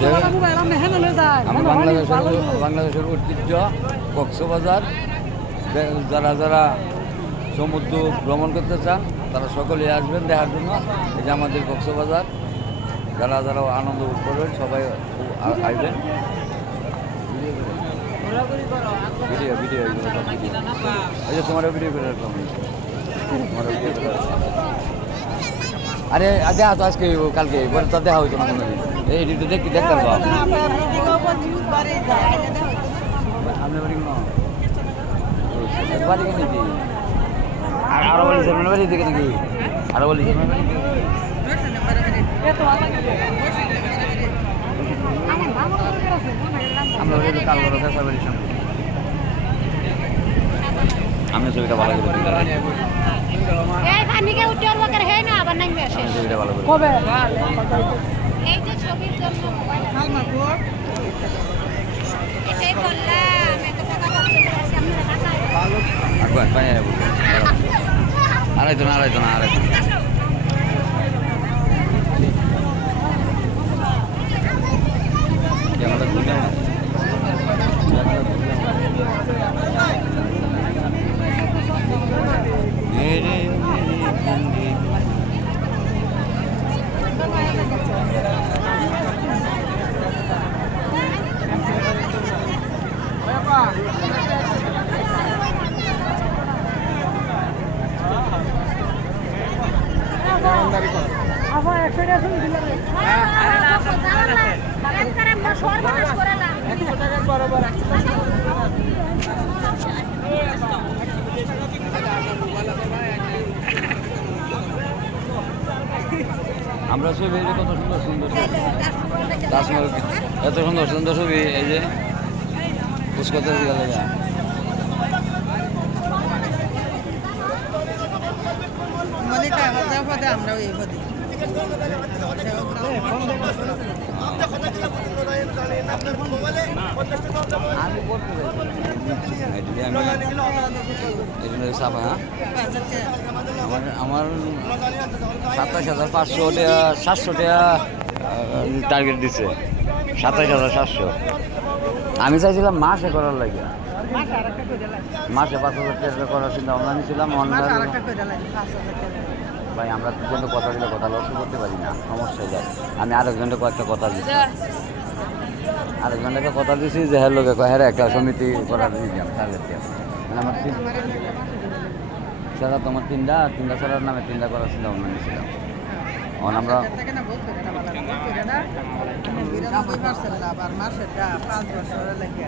আমরা বাংলাদেশের ঐতিহ্য কক্সবাজার, যারা যারা সমুদ্র ভ্রমণ করতে চান তারা সকলেই আসবেন দেখার জন্য। এই যে আমাদের কক্সবাজার, যারা যারা আনন্দ উপভোগ করবেন সবাই আসবেন। ভিডিও ভিডিও এই যে তোমার ভিডিও করে রাখলাম, তোমার ভিডিও করে রাখলাম। আরে দেখা তো আজকে কালকে পরে তো দেখা হইতো না কোনো দিন। এই ভিডিও দেখতে পারবো। আপনার বাড়ি কোনো বাড়ি নাকি? আরো বলি শর্মার বাড়ি থেকে নাকি? আরো বলি শর্মার বাড়ি আমরা কাল বড় দেখার বাড়ির সামনে। আমি ছবিটা ভালো করে ছবিটা ভালো করে আড়াইতো না আড়াইতো না আড়াইতো ক্যামেরা ঘুরে না। আমরা ছবি এই যে কত সুন্দর সুন্দর তাজমহল, এত সুন্দর সুন্দর ছবি। এই যে পুষ্করতে গেলে আমরা এই পদে আমার 27,500 টাকা 700 টাকা টার্গেট দিছে। 27,700। আমি চাইছিলাম মাসে করার লাগে, মাসে 5,000 টাকা করার চিন্তা ভাবনা নিয়েছিলাম। ভাই আমরা কিন্তু কথা দিলে কথা লক্ষ্য করতে পারি না, সমস্যা যায়। আমি আরেকজনকে কয়েকটা কথা দিচ্ছি, আরেকজনকে কথা দিয়েছি যে হ্যাঁ লোকে হ্যাঁ একটা সমিতি করার নিলাম টার্গেট। মানে আমার সারা তোমার তিনটা সারার নামে 3টা করার চিন্তা ভাবনা নিয়েছিলাম। আমরা